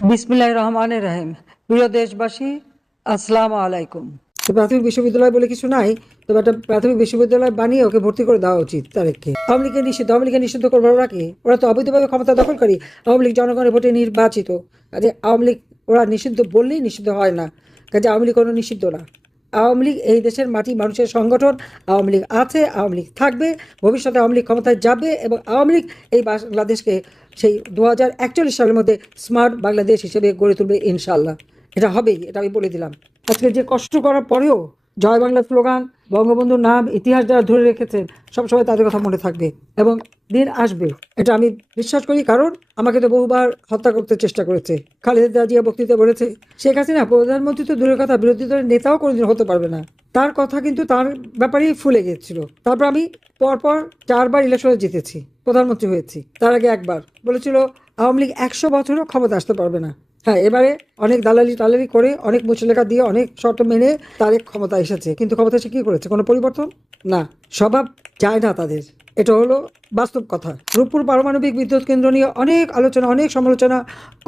বিসমিল্লাহির রহমানির রহিম। প্রিয় দেশবাসী, আসসালামু আলাইকুম। প্রাথমিক বিশ্ববিদ্যালয় বলে কিছু নাই, তবে একটা প্রাথমিক বিশ্ববিদ্যালয় বানিয়ে ওকে ভর্তি করে দেওয়া উচিত তাদেরকে। আওয়ামী লীগকে নিষিদ্ধ করবে ওরা কি? ওরা তো অবৈধভাবে ক্ষমতা দখলকারী। আওয়ামী লীগ জনগণের ভোটে নির্বাচিত, কাজে আওয়ামী লীগ ওরা নিষিদ্ধ বললেই নিষিদ্ধ হয় না, কাজে আওয়ামী লীগ কোনো নিষিদ্ধ না। আওয়ামী লীগ এই দেশের মাটি মানুষের সংগঠন। আওয়ামী লীগ আছে, আওয়ামী লীগ থাকবে, ভবিষ্যতে আওয়ামী লীগ ক্ষমতায় যাবে এবং আওয়ামী লীগ এই বাংলাদেশকে সেই 2041 সালের মধ্যে স্মার্ট বাংলাদেশ হিসেবে গড়ে তুলবে ইনশাল্লাহ। এটা হবেই, এটা আমি বলে দিলাম। আজকে যে কষ্ট করার পরেও জয় বাংলা স্লোগান, বঙ্গবন্ধুর নাম, ইতিহাস যারা ধরে রেখেছেন সবসময় তাদের কথা মনে থাকবে এবং দিন আসবে, এটা আমি বিশ্বাস করি। কারণ আমাকে তো বহুবার হত্যা করতে চেষ্টা করেছে। খালেদা জিয়া বক্তৃতা বলেছে শেখ হাসিনা প্রধানমন্ত্রী তো দূরের কথা, বিরোধী দলের নেতাও কোনোদিন হতে পারবে না। তার কথা কিন্তু তার ব্যাপারেই ফুলে গিয়েছিল। তারপর আমি পরপর 4বার ইলেকশনে জিতেছি, প্রধানমন্ত্রী হয়েছি। তার আগে একবার বলেছিল আওয়ামী লীগ 100 বছরও ক্ষমতা আসতে পারবে না। হ্যাঁ, এবারে অনেক দালালি করে, অনেক মুচলেখা দিয়ে, অনেক শর্ত মেনে তারেক ক্ষমতা এসেছে, কিন্তু ক্ষমতা এসে কী করেছে? কোনো পরিবর্তন না, স্বভাব যায় না তাদের। এটা হলো বাস্তব কথা। রূপপুর পারমাণবিক বিদ্যুৎ কেন্দ্র নিয়ে অনেক আলোচনা, অনেক সমালোচনা,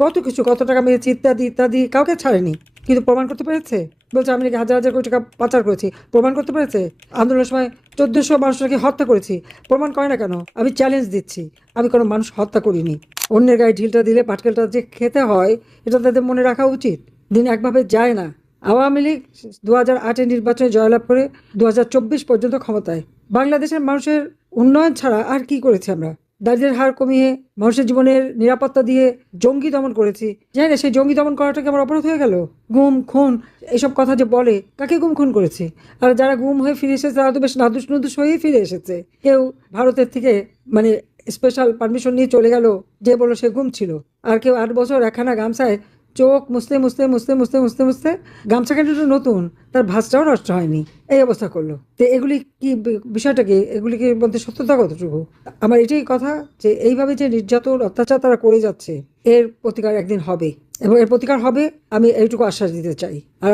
কত কিছু, কত টাকা মেরেছে ইত্যাদি ইত্যাদি, কাউকে ছাড়েনি। কিন্তু প্রমাণ করতে পেরেছে? বলছে আমি নাকি হাজার হাজার কোটি টাকা পাচার করেছি। প্রমাণ করতে পেরেছে? আন্দোলনের সময় 1400 মানুষকে হত্যা করেছি। প্রমাণ করে না কেন? আমি চ্যালেঞ্জ দিচ্ছি, আমি কোনো মানুষ হত্যা করিনি। অন্যের গায়ে ঢিলটা দিলে পাটকেলটা যে খেতে হয়, এটা তাদের মনে রাখা উচিত। দিন একভাবে যায় না। আওয়ামী লীগ 2008-এ নির্বাচনে জয়লাভ করে 2024 পর্যন্ত ক্ষমতায়। বাংলাদেশের মানুষের উন্নয়ন ছাড়া আর কি করেছি আমরা? দারিদ্র্যের হার কমিয়ে, মানুষের জীবনের নিরাপত্তা দিয়ে জঙ্গি দমন করেছি। জানি না সেই জঙ্গি দমন করাটা কি আমার অপরাধ হয়ে গেল? গুম খুন এসব কথা যে বলে, কাকে গুম খুন করেছে? আর যারা গুম হয়ে ফিরে এসেছে তারা তো বেশ নাদুস নুদুস হয়েই ফিরে এসেছে। কেউ ভারতের থেকে মানে স্পেশাল পারমিশন নিয়ে চলে গেল, যে বললো সে গুম ছিল। আর কেউ 8 বছর একখানা গামছায় চোখ মুছতে মুছতে মুছতে মুছতে মুছতে মুছতে গামছা কেটে নতুন, তার ভাঁজটাও নষ্ট হয়নি, এই অবস্থা করলো। তো এগুলি কি, বিষয়টা কি? এগুলিকে মধ্যে সত্যতা কতটুকু? আমার এটাই কথা যে এইভাবে যে নির্যাতন অত্যাচার তারা করে যাচ্ছে, এর প্রতিকার একদিন হবে এবং এর প্রতিকার হবে, আমি এইটুকু আশ্বাস দিতে চাই। আর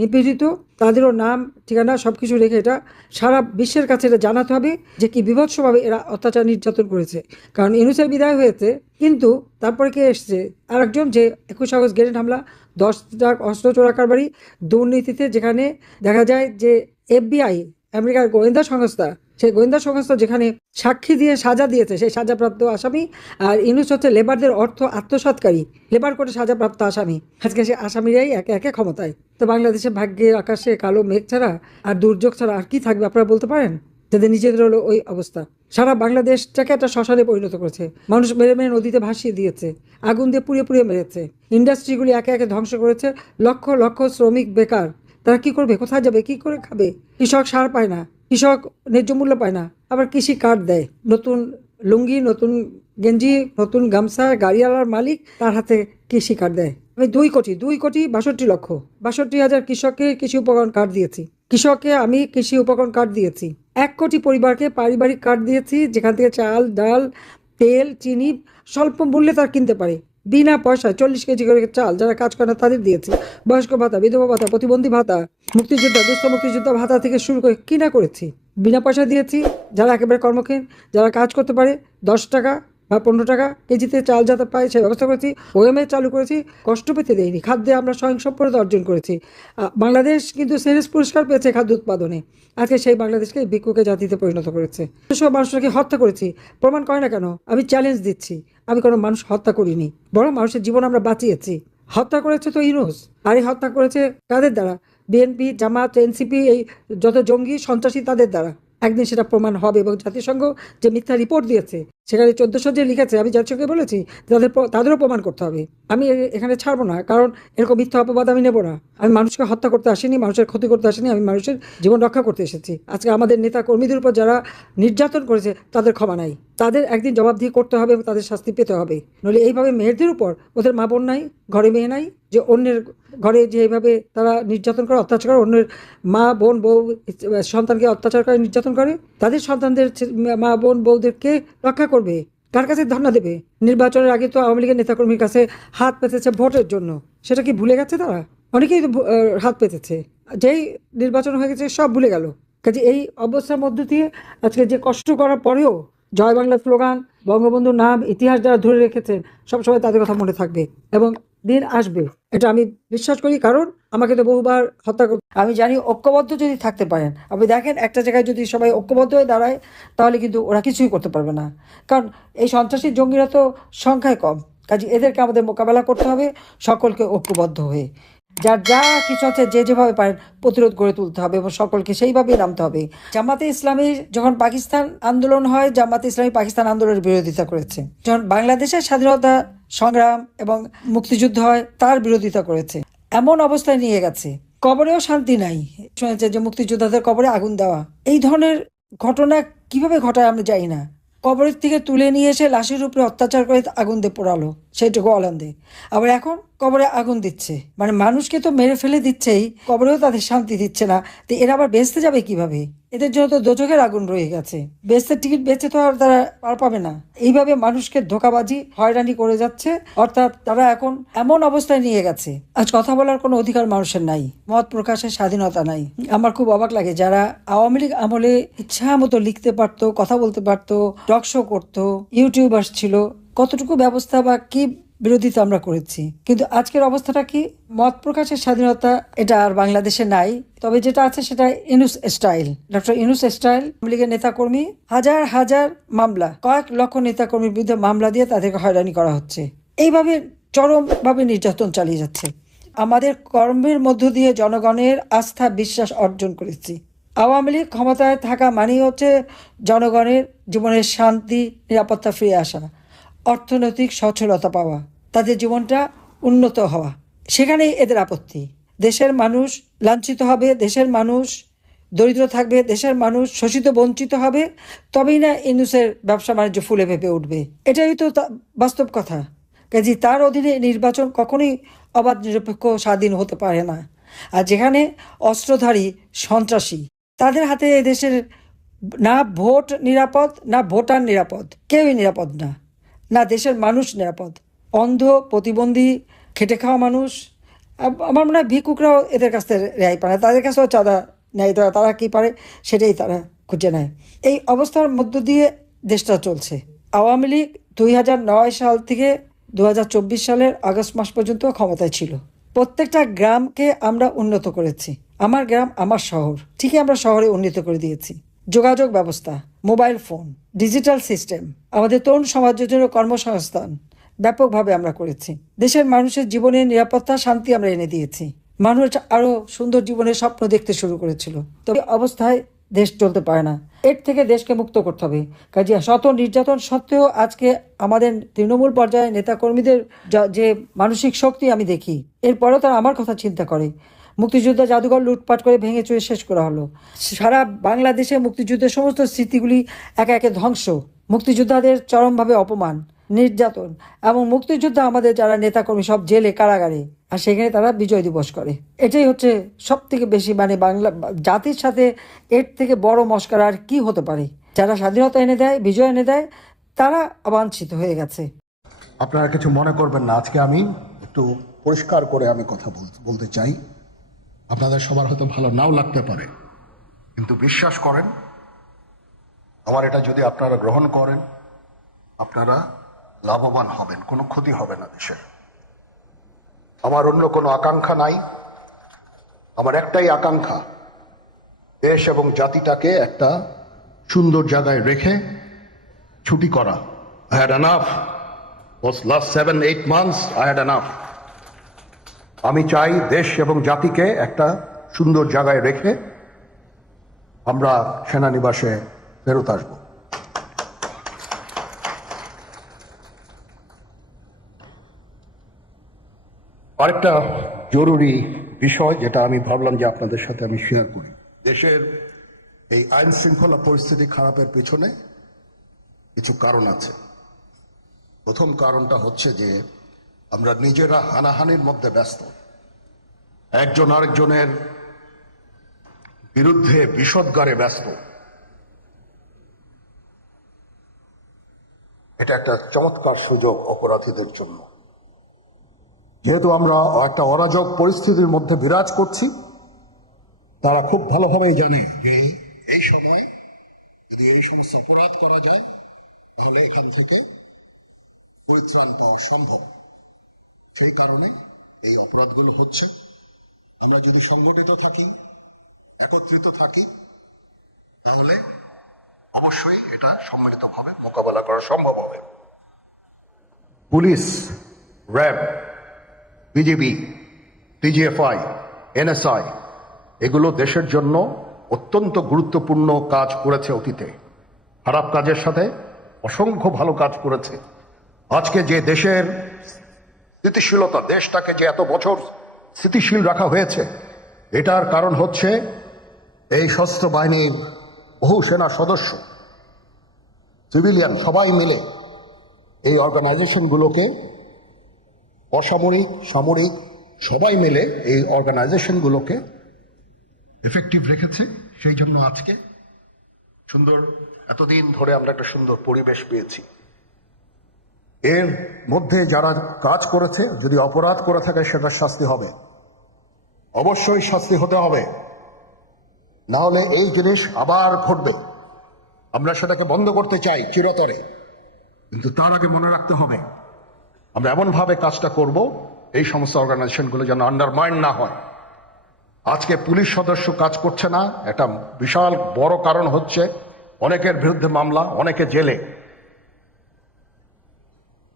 নিপীড়িত তাদেরও নাম ঠিকানা সবকিছু রেখে এটা সারা বিশ্বের কাছে এটা জানাতে হবে যে কি বিভৎসভাবে এরা অত্যাচার নির্যাতন করেছে। কারণ ইউনূসের বিদায় হয়েছে, কিন্তু তারপরে কে এসছে? আরেকজন, যে 21 আগস্ট গ্রেনেড হামলা, 10 লাখ অস্ত্র চোরা কারবারি, দুর্নীতিতে, যেখানে দেখা যায় যে FBI আমেরিকার গোয়েন্দা সংস্থা, সেই গোয়েন্দা সংস্থা যেখানে সাক্ষী দিয়ে সাজা দিয়েছে সেই সাজাপ্রাপ্ত আসামি, আর ইউনূস হচ্ছে লেবারদের অর্থ আত্মসাৎকারী, লেবার করে সাজাপ্রাপ্ত আসামি। আজকে সে আসামিরাই একে একে ক্ষমতায়। তো বাংলাদেশে ভাগ্যের আকাশে কালো মেঘ ছাড়া আর দুর্যোগ ছাড়া আর কি থাকবে আপনারা বলতে পারেন? যাদের নিজেদের হলো ওই অবস্থা। সারা বাংলাদেশটাকে একটা শ্মশানে পরিণত করেছে। মানুষ মেরে মেরে নদীতে ভাসিয়ে দিয়েছে, আগুন দিয়ে পুড়িয়ে পুড়িয়ে মেরেছে, ইন্ডাস্ট্রিগুলি একে একে ধ্বংস করেছে। লক্ষ লক্ষ শ্রমিক বেকার, তারা কি করবে? কোথায় যাবে? কি করে খাবে? কৃষক সার পায় না, কৃষক ন্যায্য মূল্য পায় না। আবার কৃষি কার্ড দেয়, নতুন লুঙ্গি, নতুন গেঞ্জি, নতুন গামছা, গাড়িওয়ালার মালিক তার হাতে কৃষি কার্ড দেয়। আমি 2 কোটি 62 লক্ষ 62,000 কৃষককে কৃষি উপকরণ কার্ড দিয়েছি। কৃষককে আমি কৃষি উপকরণ কার্ড দিয়েছি। 1 কোটি পরিবারকে পারিবারিক কার্ড দিয়েছি, যেখান থেকে চাল, ডাল, তেল, চিনি স্বল্প মূল্যে তার কিনতে পারে, বিনা পয়সায় 40 কেজি করে চাল যারা কাজ করে না তাদের দিয়েছি। বয়স্ক ভাতা, বিধবা ভাতা, প্রতিবন্ধী ভাতা, মুক্তিযোদ্ধা, দুস্থ মুক্তিযোদ্ধা ভাতা থেকে শুরু করে কিনা করেছি, বিনা পয়সা দিয়েছি। যারা একেবারে কর্মক্ষম, যারা কাজ করতে পারে, 10 টাকা বা 15 টাকা কেজিতে চাল যাতে পায় সেই ব্যবস্থা করেছি। ওএমএ চালু করেছি, কষ্ট পেতে দেয়নি। খাদ্যে আমরা স্বয়ংসম্পূর্ণতা অর্জন করেছি। বাংলাদেশ কিন্তু সেরেস পুরস্কার পেয়েছে খাদ্য উৎপাদনে। আজকে সেই বাংলাদেশকে ভিক্ষুকে জাতিতে পরিণত করেছে। সব মানুষকে হত্যা করেছি। প্রমাণ করে না কেন? আমি চ্যালেঞ্জ দিচ্ছি, আমি কোনো মানুষ হত্যা করিনি, বরং মানুষের জীবন আমরা বাঁচিয়েছি। হত্যা করেছে তো ইউনূস, আর এই হত্যা করেছে কাদের দ্বারা? বিএনপি, জামাত, এনসিপি, এই যত জঙ্গি সন্ত্রাসী তাদের দ্বারা। একদিন সেটা প্রমাণ হবে এবং জাতিসংঘ যে মিথ্যা রিপোর্ট দিয়েছে, সেখানে 1400 যে লিখেছে, আমি জাতিসংঘকে বলেছি তাদেরও প্রমাণ করতে হবে। আমি এখানে ছাড়বো না, কারণ এরকম মিথ্যা অপবাদ আমি নেবো না। আমি মানুষকে হত্যা করতে আসিনি, মানুষের ক্ষতি করতে আসিনি, আমি মানুষের জীবন রক্ষা করতে এসেছি। আজকে আমাদের নেতা কর্মীদের উপর যারা নির্যাতন করেছে তাদের ক্ষমা নাই, তাদের একদিন জবাবদিহি করতে হবে এবং তাদের শাস্তি পেতে হবে। নইলে এইভাবে মেয়েদের উপর, ওদের মা বোন নাই, ঘরে মেয়ে নাই, যে অন্যের ঘরে যে এইভাবে তারা নির্যাতন করে, অত্যাচার করে, অন্যের মা বোন বউ সন্তানকে অত্যাচার করে, নির্যাতন করে, তাদের সন্তানদের মা বোন বউদেরকে রক্ষা করবে? কার কাছে ধর্ণা দেবে? নির্বাচনের আগে তো আওয়ামী লীগের নেতাকর্মীর কাছে হাত পেতেছে ভোটের জন্য, সেটা কি ভুলে গেছে তারা? অনেকেই তো হাত পেতেছে, যেই নির্বাচন হয়ে গেছে সব ভুলে গেল। কাজে এই অবস্থার মধ্য দিয়ে আজকে যে কষ্ট করার পরেও জয় বাংলা স্লোগান, বঙ্গবন্ধুর নাম, ইতিহাস যারা ধরে রেখেছেন সবসময় তাদের কথা মনে থাকবে এবং দিন আসবে, এটা আমি বিশ্বাস করি। কারণ আমাকে তো বহুবার হত্যা করতে, আমি জানি ঐক্যবদ্ধ যদি থাকতে পারেন, আপনি দেখেন একটা জায়গায় যদি সবাই ঐক্যবদ্ধ হয়ে দাঁড়ায় তাহলে কিন্তু ওরা কিছুই করতে পারবে না। কারণ এই সন্ত্রাসী জঙ্গিরা তো সংখ্যায় কম, কাজে এদেরকে আমাদের মোকাবেলা করতে হবে সকলকে ঐক্যবদ্ধ হয়ে। যার যা কিছু আছে যে যেভাবে পারেন প্রতিরোধ গড়ে তুলতে হবে এবং সকলকে সেইভাবেই নামতে হবে। জামাতে ইসলামী যখন পাকিস্তান আন্দোলন হয়, জামাতে ইসলামী পাকিস্তান আন্দোলনের বিরোধিতা করেছে। যখন বাংলাদেশের স্বাধীনতা সংগ্রাম এবং মুক্তিযুদ্ধ হয় তার বিরোধিতা করেছে। এমন অবস্থায় নিয়ে গেছে, কবরেও শান্তি নাই। শুনেছে যে মুক্তিযোদ্ধাদের কবরে আগুন দেওয়া, এই ধরনের ঘটনা কিভাবে ঘটায় আমরা জানি না। কবরের থেকে তুলে নিয়ে এসে লাশের উপরে অত্যাচার করে আগুন দিয়ে পোড়ালো, সেইটুকু অলান্দে। আবার এখন কবরে আগুন দিচ্ছে, মানে মানুষকে তো মেরে ফেলে দিচ্ছেই, কবরেও তাদের শান্তি দিচ্ছে না। তো এরা আবার বেচতে যাবে কিভাবে? এদের জন্য তো দোজখের আগুন রয়ে গেছে, বেচতে টিকিট বেচে তো আর তারা পার পাবে না। এইভাবে মানুষকে ধোঁকাবাজি হয়রানি করে যাচ্ছে, অর্থাৎ তারা এখন এমন অবস্থায় নিয়ে গেছে আজ কথা বলার কোনো অধিকার মানুষের নাই, মত প্রকাশের স্বাধীনতা নাই। আমার খুব অবাক লাগে যারা আওয়ামী লীগ আমলে ইচ্ছা মতো লিখতে পারতো, কথা বলতে পারতো, টক শো করতো, ইউটিউবার্স ছিল, কতটুকু ব্যবস্থা বা কি বিরোধিতা আমরা করেছি। কিন্তু আজকের অবস্থাটা কি? মত প্রকাশের স্বাধীনতা এটা আর বাংলাদেশে নাই। তবে যেটা আছে সেটা Yunus style, doctor Yunus style. Awami লীগের নেতাকর্মী হাজার হাজার মামলা, কয়েক লক্ষ নেতাকর্মীর বিরুদ্ধে মামলা দিয়ে তাদেরকে হয়রানি করা হচ্ছে। এইভাবে চরমভাবে নির্যাতন চালিয়ে যাচ্ছে। আমাদের কর্মের মধ্য দিয়ে জনগণের আস্থা বিশ্বাস অর্জন করেছি। আওয়ামী লীগ ক্ষমতায় থাকা মানেই হচ্ছে জনগণের জীবনের শান্তি নিরাপত্তা ফিরে আসা, অর্থনৈতিক সচ্ছলতা পাওয়া, তাদের জীবনটা উন্নত হওয়া। সেখানেই এদের আপত্তি। দেশের মানুষ লাঞ্ছিত হবে, দেশের মানুষ দরিদ্র থাকবে, দেশের মানুষ শোষিত বঞ্চিত হবে, তবেই না ইউনূসের ব্যবসা বাণিজ্য ফুলে ফেঁপে উঠবে। এটাই তো বাস্তব কথা। কাজে তার অধীনে নির্বাচন কখনোই অবাধ নিরপেক্ষ স্বাধীন হতে পারে না। আর যেখানে অস্ত্রধারী সন্ত্রাসী, তাদের হাতে দেশের না ভোট নিরাপদ, না ভোটার নিরাপদ, কেউই নিরাপদ না, না দেশের মানুষ নিরাপদ। অন্ধ, প্রতিবন্ধী, খেটে খাওয়া মানুষ, আমার মনে হয় ভিক্ষুকরাও এদের কাছ থেকে রেহাই পায় না, তাদের কাছেও চাঁদা নেয়। তারা কী পারে সেটাই তারা খুঁজে নেয়। এই অবস্থার মধ্য দিয়ে দেশটা চলছে। আওয়ামী লীগ 2009 সাল থেকে 2024 সালের আগস্ট মাস পর্যন্ত ক্ষমতায় ছিল। প্রত্যেকটা গ্রামকে আমরা উন্নত করেছি। আমার গ্রাম আমার শহর, ঠিকই আমরা শহরে উন্নত করে দিয়েছি। যোগাযোগ ব্যবস্থা, মোবাইল ফোন, ডিজিটাল সিস্টেম, আমাদের তরুণ সমাজের জন্য কর্মসংস্থান ব্যাপকভাবে আমরা করেছি। দেশের মানুষের জীবনের নিরাপত্তা শান্তি আমরা এনে দিয়েছি। মানুষ আরো সুন্দর জীবনের স্বপ্ন দেখতে শুরু করেছিল। তবে অবস্থায় দেশ চলতে পারে না, এর থেকে দেশকে মুক্ত করতে হবে। কাজে শত নির্যাতন সত্ত্বেও আজকে আমাদের তৃণমূল পর্যায়ে নেতাকর্মীদের যে মানসিক শক্তি আমি দেখি, এরপরেও তারা আমার কথা চিন্তা করে। মুক্তিযোদ্ধা জাদুঘর লুটপাট করে ভেঙে চুরে শেষ করা হলো। সারা বাংলাদেশে মুক্তিযুদ্ধের সমস্ত স্মৃতিগুলি একে একে ধ্বংস। মুক্তিযোদ্ধাদের চরমভাবে অপমান, নির্যাতন, এবং মুক্তিযোদ্ধা আমাদের যারা নেতাকর্মী সব জেলে, কারাগারে, আর সেখানে তারা বিজয় দিবস করে। এটাই হচ্ছে সব থেকে বেশি, মানে বাংলা জাতির সাথে এর থেকে বড় মস্কার আর কি হতে পারে? যারা স্বাধীনতা এনে দেয়, বিজয় এনে দেয়, তারা অবাঞ্ছিত হয়ে গেছে। আপনারা কিছু মনে করবেন না, আজকে আমি একটু পরিষ্কার করে আমি কথা বলতে চাই। আপনাদের সবার হয়তো ভালো নাও লাগতে পারে, কিন্তু বিশ্বাস করেন, আমার এটা যদি আপনারা গ্রহণ করেন, আপনারা লাভবান হবেন, কোনো ক্ষতি হবে না দেশের। আমার অন্য কোনো আকাঙ্ক্ষা নাই। আমার একটাই আকাঙ্ক্ষা, দেশ এবং জাতিটাকে একটা সুন্দর জায়গায় রেখে ছুটি করা। I had enough. Was last 7-8 months I had enough. আমি চাই দেশ এবং জাতিকে একটা সুন্দর জায়গায় রেখে আমরা সেনানিবাসে ফেরত আসব। আরেকটা জরুরি বিষয় যেটা আমি ভাবলাম যে আপনাদের সাথে আমি শেয়ার করি। দেশের এই আইন শৃঙ্খলা পরিস্থিতি খারাপের পিছনে কিছু কারণ আছে। প্রথম কারণটা হচ্ছে যে আমরা নিজেরা হানাহানির মধ্যে ব্যস্ত, একজন আরেকজনের বিরুদ্ধে বিষোদ্গারে ব্যস্ত। এটা একটা চমৎকার সুযোগ অপরাধীদের জন্য। যেহেতু আমরা একটা অরাজক পরিস্থিতির মধ্যে বিরাজ করছি, তারা খুব ভালোভাবেই জানে যে এই সময় যদি এই সমস্ত অপরাধ করা যায় তাহলে এখান থেকে পরিত্রাণ পাওয়া সম্ভব। সেই কারণে এই অপরাধগুলো হচ্ছে। আমরা যদি সংগঠিত থাকি, একত্রিত থাকি, তাহলে অবশ্যই এটা সম্মিলিতভাবে মোকাবেলা করা সম্ভব হবে। Police, RAB, BGB, TGFI, NSI এগুলো দেশের জন্য অত্যন্ত গুরুত্বপূর্ণ কাজ করেছে অতীতে। খারাপ কাজের সাথে অসংখ্য ভালো কাজ করেছে। আজকে যে দেশের স্থিতিশীলতা, দেশটাকে যে এত বছর স্থিতিশীল রাখা হয়েছে, এটার কারণ হচ্ছে এই সশস্ত্র বাহিনীর বহু সেনা সদস্য, সিভিলিয়ান সবাই মিলে এই অর্গানাইজেশনগুলোকে, অসামরিক, সামরিক সবাই মিলে এই অর্গানাইজেশনগুলোকে এফেক্টিভ রেখেছে। সেই জন্য আজকে সুন্দর, এতদিন ধরে আমরা একটা সুন্দর পরিবেশ পেয়েছি। এর মধ্যে যারা কাজ করেছে, যদি অপরাধ করে থাকে সেটার শাস্তি হবে, অবশ্যই শাস্তি হতে হবে, না হলে এই জিনিস আবার ঘটবে। আমরা সেটাকে বন্ধ করতে চাই চিরতরে, কিন্তু তার আগে মনে রাখতে হবে আমরা এমনভাবে কাজটা করব এই সমস্ত অর্গানাইজেশনগুলো যেন আন্ডারমাইন না হয়। আজকে পুলিশ সদস্য কাজ করছে না, একটা বিশাল বড় কারণ হচ্ছে অনেকের বিরুদ্ধে মামলা, অনেকে জেলে।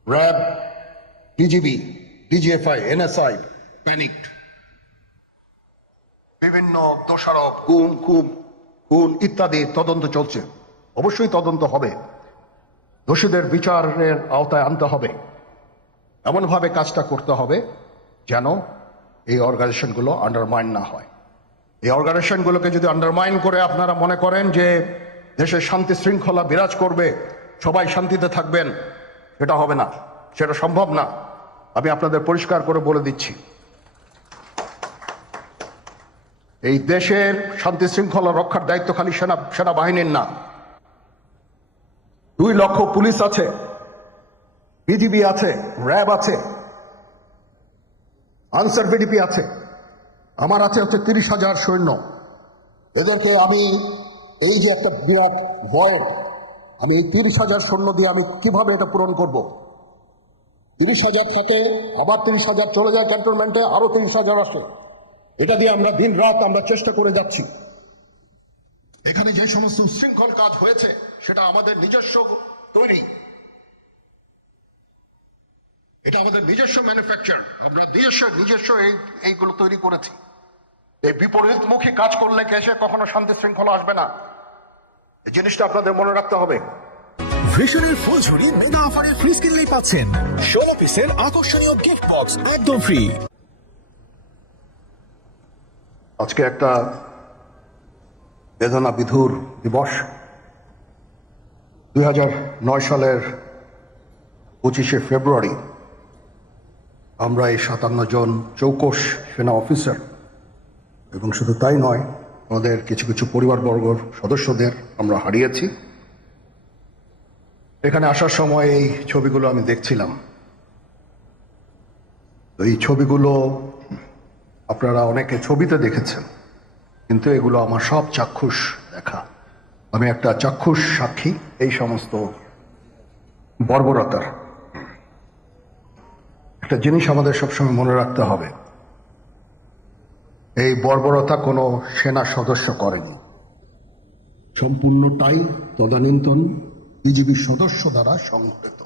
RAB, DGB, DGFI, NSI panicked. বিভিন্ন দোষারোপ, খুন ইত্যাদি তদন্ত চলছে। অবশ্যই তদন্ত হবে, দোষীদের বিচারের আওতায় আনতে হবে। এমনভাবে কাজটা করতে হবে যেন এই অর্গানাইজেশনগুলো আন্ডারমাইন না হয়। এই অর্গানাইজেশনগুলোকে যদি আন্ডারমাইন করে আপনারা মনে করেন যে দেশের শান্তি শৃঙ্খলা বিরাজ করবে, সবাই শান্তিতে থাকবেন, সেটা হবে না, সেটা সম্ভব না। আমি আপনাদের পরিষ্কার করে বলে দিচ্ছি, এই দেশের শান্তি শৃঙ্খলা রক্ষার দায়িত্ব খালি সেনাবাহিনীর না। 2 লক্ষ পুলিশ আছে, বিজিবি আছে, র্যাব আছে, আনসার বিডিপি আছে, আমার আছে হচ্ছে 30,000 সৈন্য। এদেরকে আমি এই যে একটা বিরাট ভয়েড, আমি এই 30,000 সৈন্য দিয়ে আমি কিভাবে এটা পূরণ করব? 30,000 থাকে, আবার 30,000 চলে যায় ক্যান্টনমেন্টে, আরো 30,000 আসে। এটা দিয়ে আমরা দিন রাত আমরা চেষ্টা করে যাচ্ছি। এখানে যে সমস্ত উচ্ছৃঙ্খল কাজ হয়েছে সেটা আমাদের নিজস্ব তৈরি, এটা আমাদের নিজস্ব ম্যানুফ্যাকচার, আমরা নিজস্ব এইগুলো তৈরি করেছি। এই বিপরীতমুখী কাজ করলে কেসে কখনো শান্তি শৃঙ্খলা আসবে না, এই জিনিসটা আপনাদের মনে রাখতে হবে। ভিশনের ফুলঝুরি মেগা অফারে ফ্রিজ কিনলেই পাচ্ছেন 16 পিসের আকর্ষণীয় গিফট বক্স একদম ফ্রি। আজকে একটা বেদনা বিধুর দিবস। 2009 সালের 25শে ফেব্রুয়ারি আমরা এই 57 জন চৌকস সেনা অফিসার, এবং শুধু তাই নয়, আমাদের কিছু কিছু পরিবারবর্গর সদস্যদের আমরা হারিয়েছি। এখানে আসার সময় এই ছবিগুলো আমি দেখছিলাম। তো এই ছবিগুলো আপনারা অনেকে ছবিতে দেখেছেন, কিন্তু এগুলো আমার সব চাক্ষুষ দেখা। আমি একটা চাক্ষুষ সাক্ষী এই সমস্ত বর্বরতার। একটা জিনিস আমাদের সবসময় মনে রাখতে হবে, এই বর্বরতা কোনো সেনা সদস্য করেনি, সম্পূর্ণটাই তদানীন্তন বিজিবি সদস্য দ্বারা সংঘটিত।